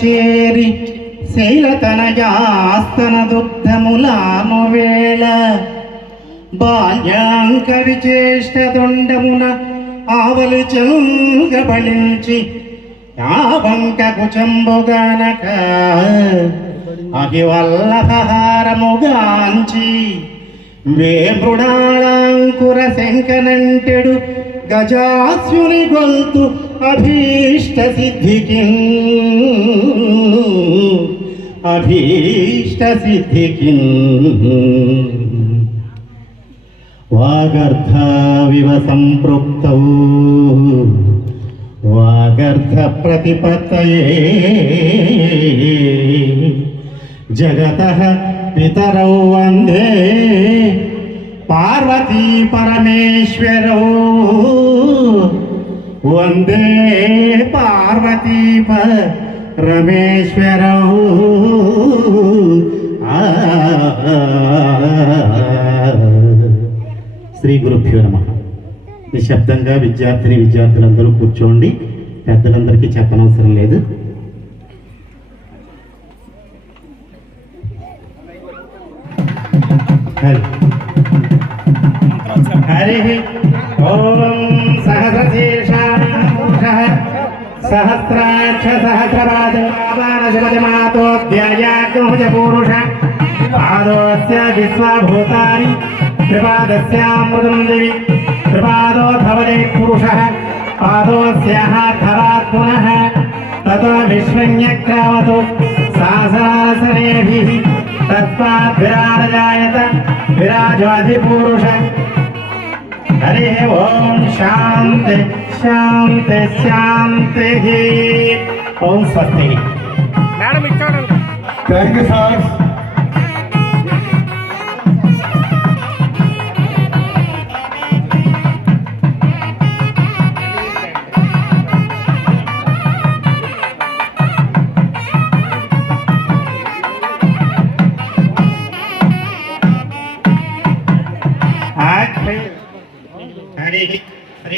చేరి శైలతనయాస్తన దుగ్ధములాను వేళ బాల్యాంక విచేష్టదొండమున ఆవలి చెంగబలించి యావంక కుచంబుగానక అహివల్లహారముగాంచి వేమృడాళాంకుర శంకనంటెడు గజాస్యుని గొల్తు అభీష్ట సిద్ధికి వాగర్ధవివ సంపృక్తౌ వాగర్ధ ప్రతిపత్తయే జగతః పితరౌ వందే పార్వతీ పరమేశ్వరౌ వందే పార్వతీ పరమేశ్వరౌ. శ్రీ గురుభ్యో నమః. నిశ్శబ్దంగా విద్యార్థులందరూ కూర్చోండి. పెద్దలందరికీ చెప్పనవసరం లేదు. హరి ఓం సహస్రశీర్షాః సహస్రాక్ష సహస్రపాదోధ్యాయాగ్నుజ పూరుష పాదోస్య విశ్వభూతాని త్రిపాదస్యామృతం దివి త్రిపాదో భవతి పురుషః పాదోస్యాః ధరాత్ పునః తతో విశ్వన్యక్రామతు సహస్రాసనేభిః తస్మాత్ విరాజాయత విరాజోధిపురుష. హరి ఓం శాంతి శాంతి శాంతి. ఓం స్వస్తి. మేడం ఇచ్చాడు. Thank you sir.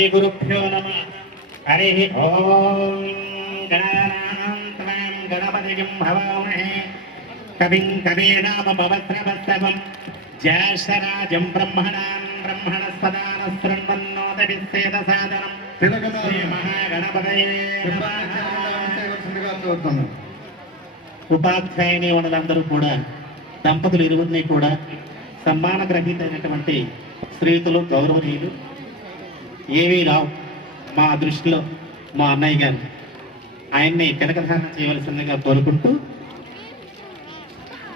श्रीगुरुभ्यो नमः हरि ओम गणानां त्वां गणपतिं हवामहे कविं कवीनामुपमश्रवस्तवं ज्येष्ठराजं ब्रह्मणां ब्रह्मणस्पदान शृण्वन्नोतविश्वेदसादनं श्रीमहागणपतये नमः। ఉపాధ్యాయుని వాళ్ళందరూ కూడా దంపతులు ఇరువురిని కూడా సన్మాన గ్రహీత అయినటువంటి స్త్రీతులు గౌరవనీయులు ఏవీ రావు మా దృష్టిలో మా అన్నయ్య గారు ఆయన్ని తిలకధారణ చేయవలసిందిగా కోరుకుంటూ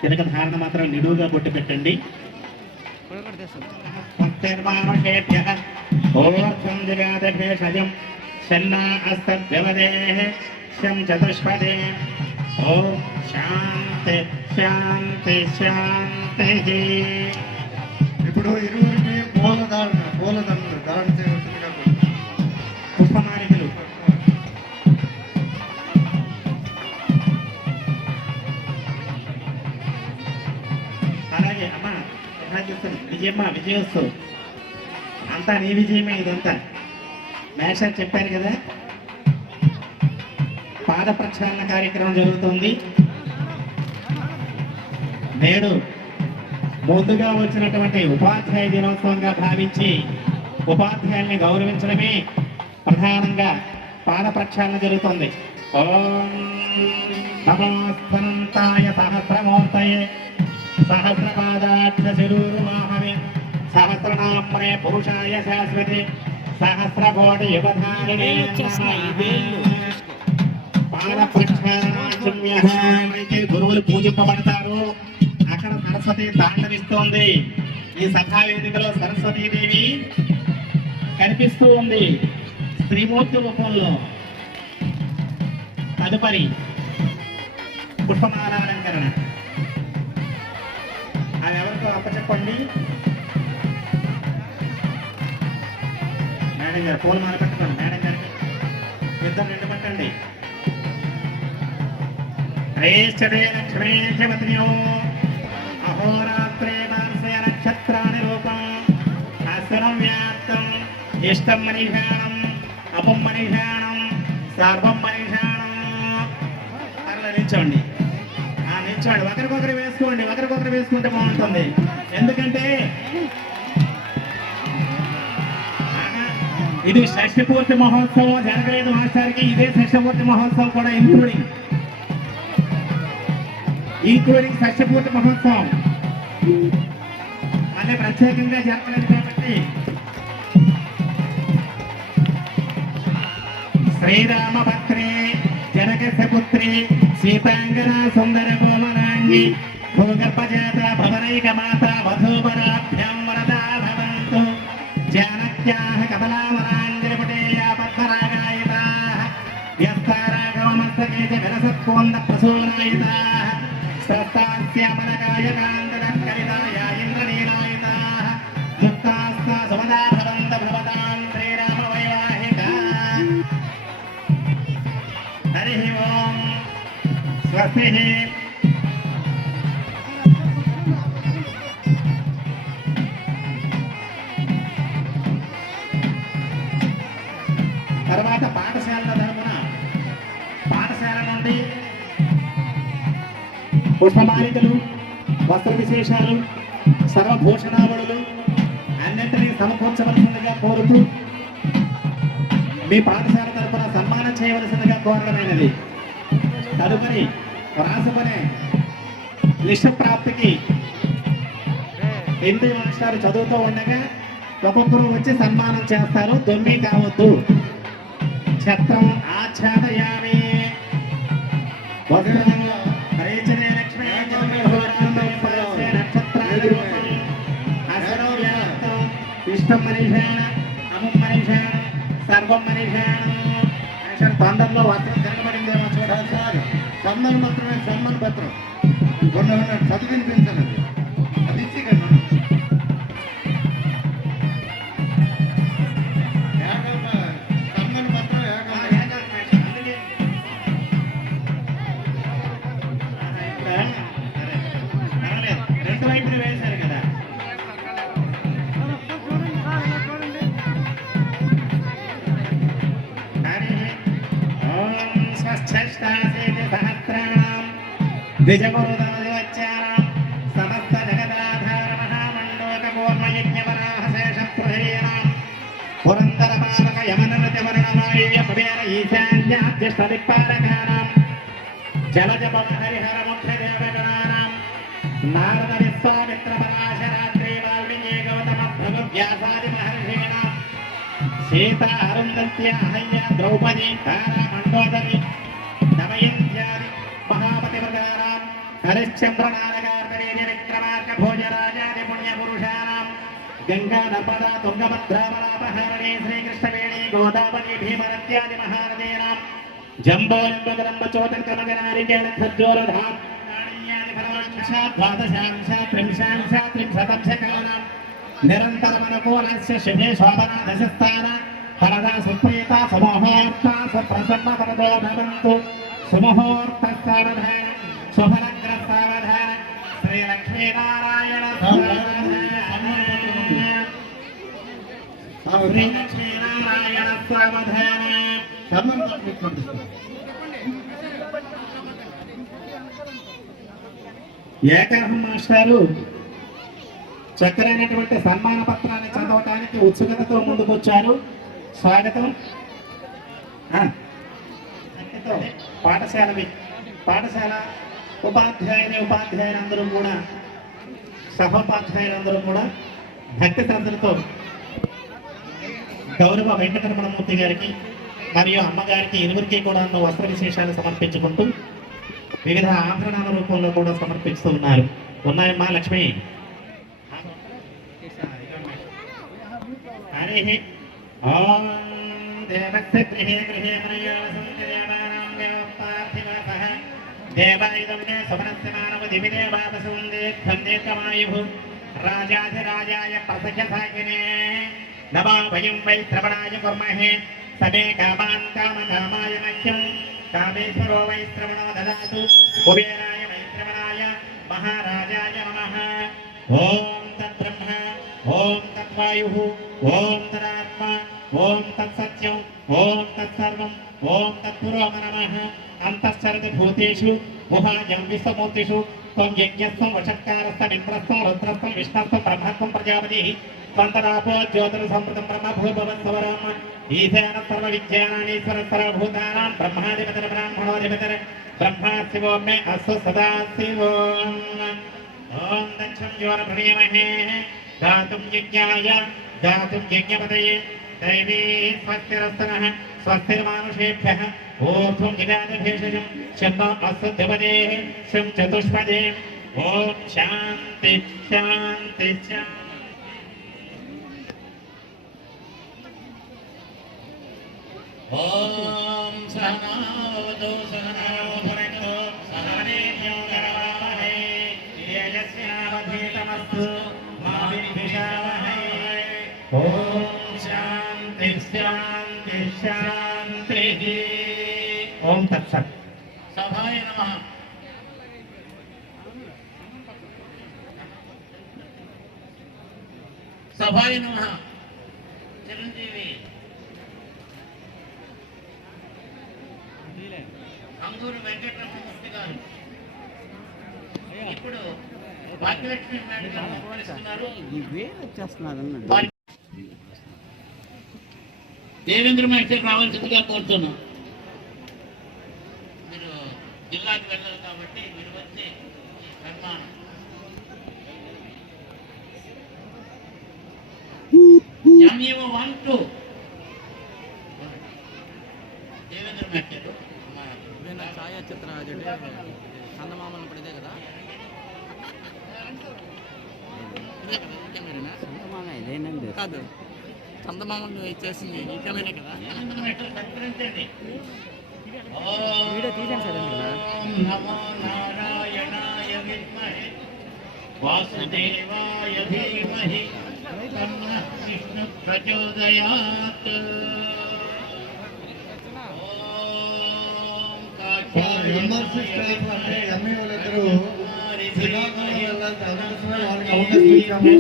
తిలకధారణ మాత్రం నిడువుగా బొట్టు పెట్టండి. చతుష్పదే ఓం శాంతి శాంతి శాంతి. ఇప్పుడు ఇరువురికి పూలదండలు ధారణ చేయవలసిందిగా పుష్పమాలికలు అలాగే అమ్మా విజయమ్మ విజయోత్సవ్ అంతా నీ విజయమే. ఇదంతా మేషర్ చెప్పారు కదా, పాద ప్రక్షాళన కార్యక్రమం జరుగుతుంది. నేడు ముందుగా వచ్చినటువంటి ఉపాధ్యాయ దినోత్సవంగా భావించి ఉపాధ్యాయుల్ని గౌరవించడమే ప్రధానంగా పాద ప్రక్షాళన జరుగుతుంది. ఓం నమోస్తనంతాయ సహస్రమూర్తయే సహస్రపాదాక్షశిరూరుమాహవే సహస్రనామ్నే పురుషాయ శాశ్వతే సహస్రకోటి యుగధారిణే గురువులు పూజింపబడతారు. అక్కడ సరస్వతి తాండవిస్తోంది. ఈ సభా వేదికలో సరస్వతీదేవి కనిపిస్తూ ఉంది శ్రీమూర్తి రూపంలో. తదుపరి పుష్పమాలాలంకరణ. అది ఎవరితో అప్పచెప్పండి. మేడం గారు పూలమాల పెట్టండి. మేడం గారు ఇద్దరు రెండు పట్టండి. శ్రేష్ఠదే లక్ష్మీ జగత్యో అహోరాత్రే మాంసే నక్షత్రాని రూపం అస్వరం వ్యాప్తం ఇష్టం మనిషాణం అపం మనిషాణం సర్వం మనిషాణం. అట్లా నిల్చోండి. నిల్చోండి. ఒకరికొకరు వేసుకోండి. ఒకరికొకరు వేసుకుంటే బాగుంటుంది. ఎందుకంటే ఇది షష్ఠపూర్తి మహోత్సవం జరగలేదు మాస్టర్కి. ఇదే షష్ఠపూర్తి మహోత్సవం కూడా ఇంక్లూడింగ్ షష్ఠపూర్తి మహోత్సవం మళ్ళీ ప్రత్యేకంగా జరగలేదు కాబట్టి శ్రీరామభద్రే జనకస్య పుత్రి సీతాంగనా సుందర కోమలాంగి భూగర్భజాత భవనైక మాత వధూవరాభ్యాం వరదా భవంతు జానక్యాః కమలావరాంజలిపుటేయా పద్మరాగాయితాః యస్తారాఘవమస్తకే చ విలసత్కోంద ప్రసూనాయితాః శ్రస్తాస్యామలకాయకాంతకలితాయ ఇంద్రనీలాయితాః ముక్తాస్తా సుమదా భవంత భవతాం శ్రీరామ వైవాహికా. హరి ఓం స్వస్తి. తర్వాత పాఠశాల తరపున పాఠశాల నుండి పుష్పమాలికలు వస్త్ర విశేషాలు సర్వభూషణావళులు అన్నింటినీ సమకూర్చవలసిందిగా కోరుతూ మీ పాఠశాల తరపున సన్మానం చేయవలసిందిగా కోరడమైనది. తదుపరి రాసుకునే లిస్టు ప్రాప్తికి హిందీ మాస్టారు చదువుతూ ఉండగా ఒక్కొక్కరు వచ్చి సన్మానం చేస్తారు. దొమ్మి కావద్దు. ఛత్రం ఆచ్ఛాదయామి. ఇష్టం మనిషాణ అమం మనిషాణ సర్వం మనిషాణ. తొందరలో వస్త్రం తిరగబడిందేమో చూడాలి సార్. సన్మాన పత్రమే సన్మాన పత్రం కొన్ని చదివినిపించాలి. అది ఇచ్చి కదా రెండు వైపులు వేశారు కదా. ద్విజగురుదమదివచ్చానాం సమస్త జగదాధార మహామండోకూర్మయజ్ఞవరాహశేషప్రహేణాం పురందరపాలక యమనరతివర్ణమాల్య కుబేర ఈశాన్యాద్యష్టదిక్పాలకానాం జలజపహరిహరముఖ్యదేవగణానాం నారద విశ్వామిత్ర పరాశరాత్రి వాల్మీకి గౌతమ భృగు వ్యాసాది మహర్షీణాం సీత అరుంధత్య అహల్య ద్రౌపది తారా మండోదరి దమయంత్యాది మహాపతివ్రతానాం హరిశ్చంద్రనారకార్తవీర్య విక్రమార్క భోజరాజాది పుణ్యపురుషానాం గంగా నర్మద తుంగభద్రామలాపహారణి శ్రీకృష్ణవేణి గోదావరి భీమరత్యాది మహానదీనాం జంబోలింబగరంబ చోటంకమగనారికేణ ఖర్జూరధాన్యాది ఫలవృక్షాద్వాదశాంశ త్రింశాంశ త్రింశతంశకానాం నిరంతరమనుకూలస్య శుభే శోభనా దశస్థాన ఫలదా సుప్రీత సుముహూర్త సుప్రసన్న వరదో భవంతు సుముహూర్త సావధాన శుభలగ్న సావధాన శ్రీలక్ష్మీనారాయణ శ్రీలక్ష్మీనారాయణ సావధాన ఏకాహం మాస్టారు చక్కరైనటువంటి సన్మాన పత్రాన్ని చదవటానికి ఉత్సుకతతో ముందుకొచ్చారు. స్వాగతం. పాఠశాల ఉపాధ్యాయులందరూ కూడా సహోపాధ్యాయులందరూ కూడా భక్తి శ్రద్ధలతో గౌరవ వెంకటరమణమూర్తి గారికి మరియు అమ్మగారికి ఇరువురికి కూడా వస్త్ర విశేషాలు సమర్పించుకుంటూ వివిధ ఆభరణాల రూపంలో కూడా సమర్పిస్తూ ఉన్నారు. ఉన్నాయమ్మా లక్ష్మి. హరి ఓం దేవస్య గృహే గృహే మనయోసందేవానాం దేవపార్థివాసః దేవాయుధం దే సుమనస్య మానవ దివిదేవాపసుందే ధన్యేకమాయుః రాజాధిరాజాయ ప్రసఖ్యసాగినే నమో వయం వై శ్రవణాయ కుర్మహే సమే కామాన్ కామకామాయ మహ్యం కామేశ్వరో వై శ్రవణో దదాతు కుబేరాయ వై శ్రవణాయ మహారాజాయ నమః. ఓం తద్బ్రహ్మ ఓం తద్వాయుః ఓం తదాత్మ ఓం తత్సత్యం ఓం తత్సర్వం ఓం తత్పురోమ నమః. అంతశ్చరతి భూతేషు గుహాయం విశ్వమూర్తిషు త్వం యజ్ఞస్థం వషట్కారస్థం ఇంద్రస్థం రుద్రస్థం విష్ణస్థం బ్రహ్మత్వం ప్రజాపతి స్వంతరాపో జ్యోతిర్ సంవృతం బ్రహ్మ భూభవత్సవరం ఈశాన సర్వ విజ్ఞానానీశ్వర సర్వభూతానాం బ్రహ్మాధిపతిర్ బ్రాహ్మణోధిపతిర్ బ్రహ్మా శివో మే అస్సు సదా శివోం. ఓం దక్షం యోన ప్రణీమహే గాతుం యజ్ఞాయ గాతుం యజ్ఞపతయే దైవీ స్వస్తిరస్తనః స్వస్తిర్మానుషేభ్యః ఊర్ధ్వం జిగాదభేషజం శంభో అస్సు ద్విపదే శం చతుష్పదే. ఓం శాంతి శాంతి శాంతి. ఓం సహనావతు సహనో భునక్తు సహ వీర్యం కరవావహై తేజస్వినావధీతమస్తు మా విద్విషావహై. ఓం శాంతి శాంతి శాంతి. ఓం తత్సత్. సభాయ నమః. సభాయ నమః. చిరంజీవి అంగూరు వెంకటరమణమూర్తి గారు ఇప్పుడు భాగ్యలక్ష్మి మేడం గారు దేవేంద్ర మేస్టర్ రావాల్సిందిగా కోరుతున్నాం. మీరు జిల్లాకు వెళ్ళాలి కాబట్టి మీరు వచ్చి సన్మానం. ఎంఈఓ 1 2 దేవేంద్ర మేస్టర్ ఛాయాచిత్ర చందమామలు పడితే కదా కాదు చందమామలు ఇచ్చేసింది ఈ కెమెరా కదా. వీడియో తీసాను సార్. నమో నారాయణాయ విద్మహే వాసుదేవాయ ధీమహి తన్నః విష్ణు ప్రచోదయాత్. ఎంఆర్సీ స్టాఫ్ అంటే ఎంఏఓలందరూ శ్రీకాకుళం వెళ్ళాల్సిన అవకాశమే వాళ్ళకి అవకాశం ఇచ్చాము.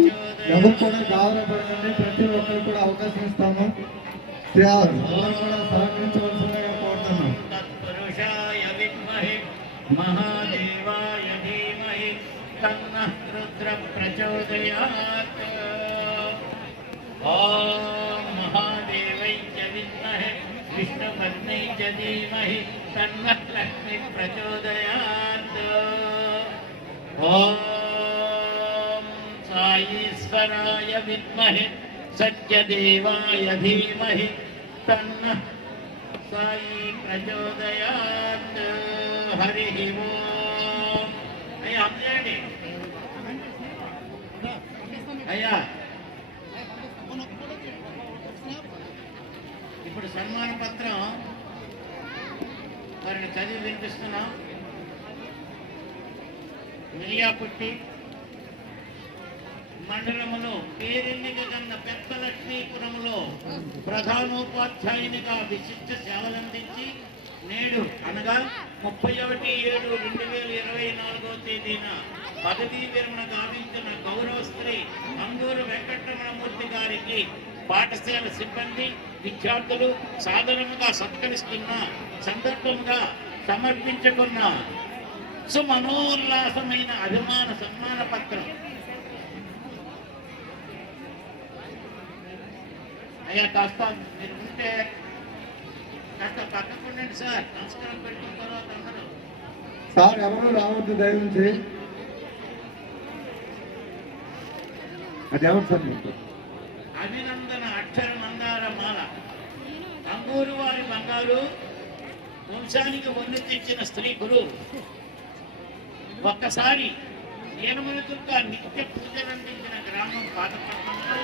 ఎవరు కూడా గౌరవపడకండి, ప్రతి ఒక్కరు కూడా అవకాశం ఇస్తాము. ఎవరు కూడా సహకరించవలసిందిగా కోరుతున్నాం. తత్పురుషాయ విద్మహే మహాదేవాయ तन्नः रुद्र प्रचोदयात्। ॐ महादेवै च विद्महे विष्णुपत्न्यै च धीमहि तन्नः लक्ष्मीः प्रचोदयात्। ॐ साईश्वराय विद्महे सत्यदेवाय धीमहि तन्नः साई प्रचोदयात्। हरिः ओम्। अय्या आप्यायंడి అయ్యా. ఇప్పుడు సన్మాన పత్రం వారిని చదివి వినిపిస్తున్నాం. మిలియాపుట్టి మండలములో పేరెన్నిక కన్న పెద్దలక్ష్మీపురంలో ప్రధానోపాధ్యాయునిగా విశిష్ట సేవలందించి నేడు అనగా 31/7/2024 తేదీన పదవీ విరమణ గావించిన గౌరవ శ్రీ అంగూరు వెంకటరమణమూర్తి గారికి పాఠశాల సిబ్బంది విద్యార్థులు సాధారణంగా సత్కరిస్తున్న సందర్భంగా సమర్పించుకున్న సుమనోల్లాసమైన అభిమాన సన్మాన పత్రం. అయ్యా కాస్త మీరు ఉంటే కాస్త పక్కకుండండి సార్. నమస్కారం పెట్టిన తర్వాత అందరూ సార్ ఎవరు రావద్దు దయవుంచి. అది ఎవరు సార్ మీకు? అభినందన అక్షర మందార మాల అంగూరు వారి బంగారు వంశానికి వన్నె తెచ్చిన స్త్రీ గురు. ఒక్కసారి నియమనుగా నిత్య పూజలందించిన గ్రామం పాతపట్నంలో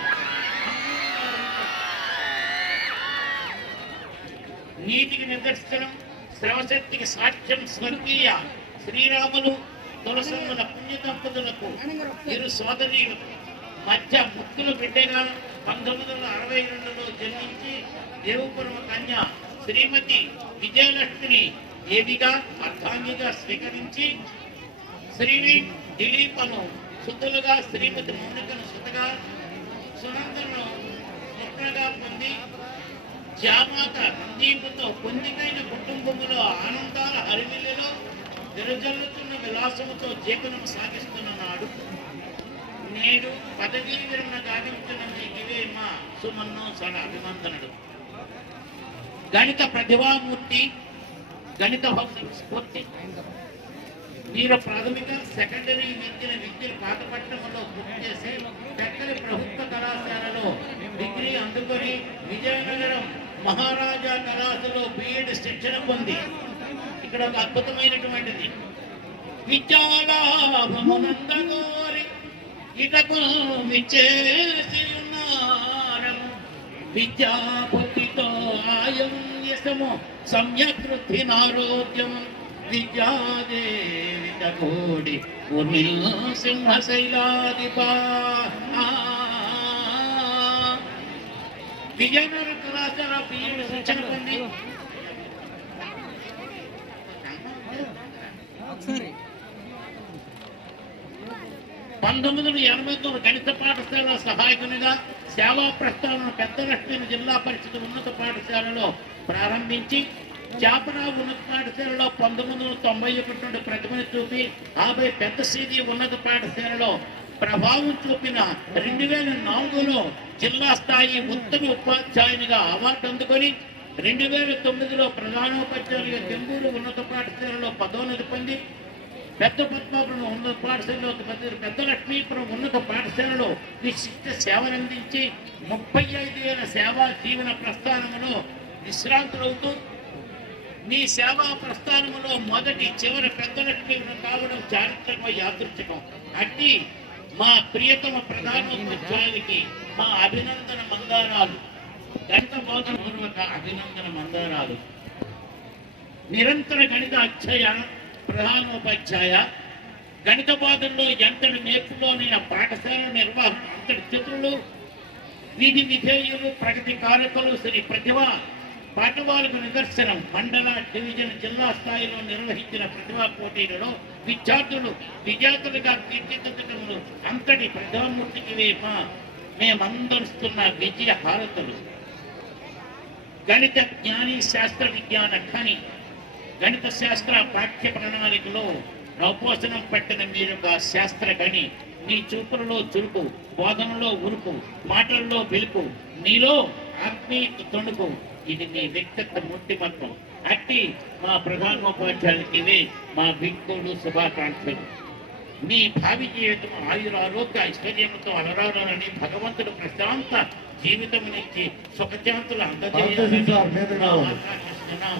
నీతికి నిదర్శనం శ్రవశక్తికి సాక్ష్యం స్వర్గీయ శ్రీరాములు తులసమ్మల పుణ్య దంపతులకు ఇరు సోదరీలకు మధ్య ముక్కులు బిడ్డగా 1962లో జన్మించి దేవపురం కన్య శ్రీమతి విజయలక్ష్మిని దేవిగా అర్ధాంగిగా స్వీకరించి శ్రీని దిలీపను సుతులుగా శ్రీమతి మౌనికను సుతగా సునందను పుత్రగా పొంది జామాత నందీపుతో పొందికైన కుటుంబములో ఆనందాల హరివిల్లులో విరజల్లుతున్న విలాసముతో జీవనం సాగిస్తున్న నాడు నేడు పదవీ విరమణ గావించిన మీకివే మా సుమన్నోత్సవ అభినందనలు. గణిత ప్రతిభామూర్తి, గణిత స్ఫూర్తి. మీరు ప్రాథమిక సెకండరీ విద్యను పాతపట్నంలో పూర్తి చేసి చక్కని ప్రభుత్వ కళాశాలలో డిగ్రీ అందుకొని విజయనగరం మహారాజా కళాశాలలో బిఎడ్ శిక్షణ పొంది ఇక్కడ ఒక అద్భుతమైనటువంటిది విద్యాలాభమునందగోరి ఇటకు విచ్చేసి ఉన్నారము విద్యాబుద్ధితో ఆయం యశము సమ్యక్ నారోగ్యం విద్యాదేవిత కోడి ఉర్మిల్ సింహశైలాదిపా. విజయనగర కళాశాల బిఎడ్ శిక్షణ పొంది 1989 గణిత పాఠశాల సహాయకునిగా సేవా ప్రస్థానం పెద్దలక్ష్మి జిల్లా పరిషత్ ఉన్నత పాఠశాలలో ప్రారంభించి చాపరావు ఉన్నత పాఠశాలలో 1991 నుండి ప్రతిభను చూపి 50 పెద్ద సీది ఉన్నత పాఠశాలలో ప్రభావం చూపిన 2004లో జిల్లా స్థాయి ఉత్తమ ఉపాధ్యాయునిగా అవార్డు అందుకొని 2009లో ప్రధానోపాధ్యాయులుగా తెంబూరు ఉన్నత పాఠశాలలో పదోన్నతి పొంది పెద్ద పద్మాపురం ఉన్నత పాఠశాలలో పెద్ద లక్ష్మీపురం ఉన్నత పాఠశాలలో విశిష్ట సేవలందించి 35 ఏళ్ల సేవా జీవన ప్రస్థానంలో విశ్రాంతులవుతూ నీ సేవా ప్రస్థానంలో మొదటి చివరి పెద్ద లక్ష్మీపురం కావడం చారిత్రక యాదృచ్ఛికం. అట్టి మా ప్రియతమ ప్రధానోపాధ్యాయునికి మా అభినందన మందారాలు, గణిత బోధనపూర్వక అభినందన మందారాలు. నిరంతర గణిత అధ్యయ ప్రధానోపాధ్యాయ గణిత బోధనలో ఎంతటి నేర్పులోనైన పాఠశాల నిర్వహణ అంతటి చిత్రులు విధి విధేయులు ప్రగతి కారకులు శ్రీ ప్రతిభ పాఠవాలకు నిదర్శనం. మండల డివిజన్ జిల్లా స్థాయిలో నిర్వహించిన ప్రతిభా పోటీలలో విద్యార్థులు విజేతలుగా తీర్చిదిద్దటంలో అంతటి ప్రతిభామూర్తికి మేమందరిస్తున్న విజయ హారతులు. గణిత జ్ఞాని శాస్త్ర విజ్ఞాన ఖని గణిత శాస్త్ర పాఠ్య ప్రణాళికలో నవపోసనం పట్టిన మీరొక శాస్త్రగణి. నీ చూపులలో చురుకు, బోధనలో ఉరుకు, మాటల్లో వెలుకు, నీలో ఆత్మీయత తొణుకు. ఇది నీ వ్యక్తిత్వ మూర్తిమత్వం. అట్టి మా ప్రధానోపాధ్యాయులకి ఇవే మా వీడ్కోలు, శుభాకాంక్షలు. మీ భావి జీవితం ఆయురారోగ్య ఐశ్వర్యంతో అలరాలని భగవంతుడు ప్రశాంత జీవితమునిచ్చి సుఖశాంతులు అందజేయాలని ఆకాంక్షిస్తున్నాం.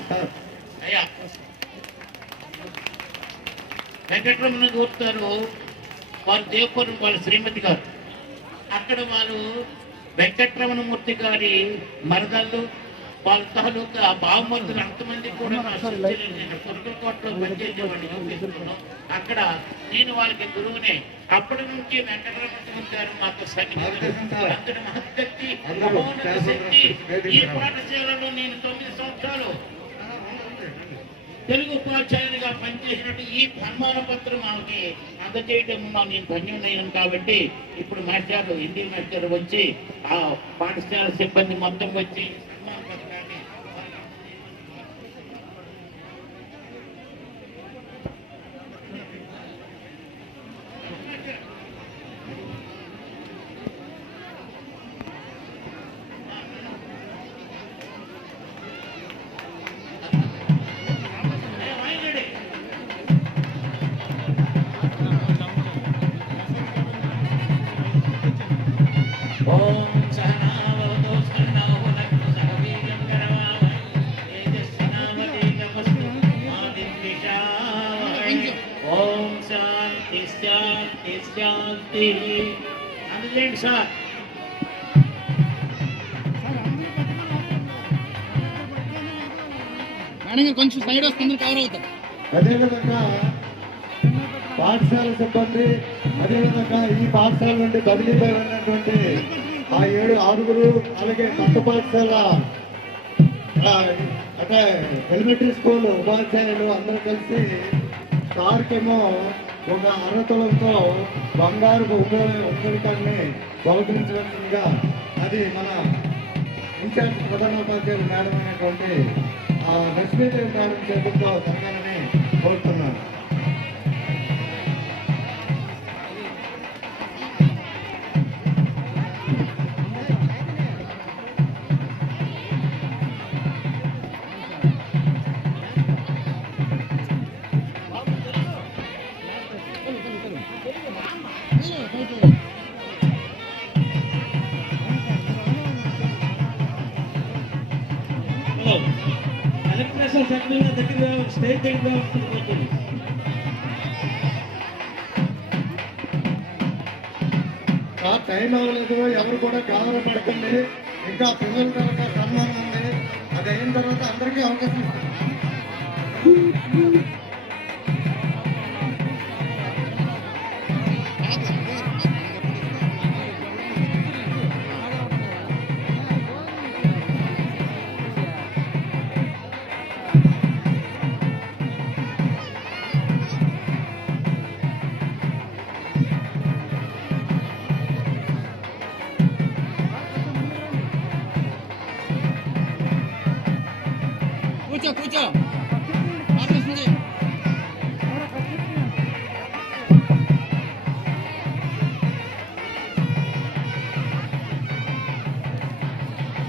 అయ్యా వెంకటరమణ గారు వారు దేవపురం వాళ్ళ శ్రీమతి గారు. అక్కడ వాళ్ళు వెంకటరమణమూర్తి గారి మరదళ్ళు వాళ్ళ తాలూకా బావమరుదులు అంతమంది కూడా నా శిష్యులు. నేను కొరకకోటలో పనిచేసేవాడిని చూపిస్తున్నాను. అక్కడ నేను వాళ్ళకి గురువునే. అప్పటి నుంచి వెంకటరమణ గారు మాకు సన్నిహితులు. అంతటి మహత్శక్తి, మహోన్నత శక్తి. ఈ పాఠశాలలో నేను 9 సంవత్సరాలు తెలుగు ఉపాధ్యాయునిగా పనిచేసినట్టు ఈ సన్మాన పత్రం ఆమెకి అందజేయడంలో నేను ధన్యుడైనాను. కాబట్టి ఇప్పుడు మాస్టర్, హిందీ మాస్టర్ వచ్చి ఆ పాఠశాల సిబ్బంది మొత్తం వచ్చి సన్మాన పత్రాన్ని ఓం సహనావతు సహనౌ భునక్తు సహ వీర్యం కరవావహై తేజస్వినావతీతమస్తు మా విద్విషావహై. ఓం శాంతి శాంతి శాంతి. అందుచేయండి సార్. మేడం కొంచెం సైడ్ వస్తుంది, కవర్ అవుతారు. అదేవిధంగా పాఠశాల సిబ్బంది, అదేవిధంగా ఈ పాఠశాల నుండి బదిలీపై వెళ్ళినటువంటి ఆ 6 అలాగే కొత్త పాఠశాల అంటే ఎలిమెంటరీ స్కూల్ ఉపాధ్యాయులు అందరూ కలిసి సార్కేమో ఒక అర్హతలతో బంగారు ఉంగరికాన్ని బహుకరించవలసిందిగా అది మన ఇన్ఛార్జ్ ప్రధానోపాధ్యాయులు మేడం అనేటువంటి లక్ష్మీదేవి మేడం చేతులతో జరగాలని కోరుతున్నాను. ఎలక్ట్రికల్ సర్కిల్ దగ్గర స్టేజ్ దగ్గర వస్తుంది. టైం అవ్వలేదు, ఎవరు కూడా గాబరా పడకండి. ఇంకా పిల్లల తర్వాత సన్మానం ఉంది. అది అయిన తర్వాత అందరికీ అవకాశం ఇస్తాను. కూర్చో కూర్చో.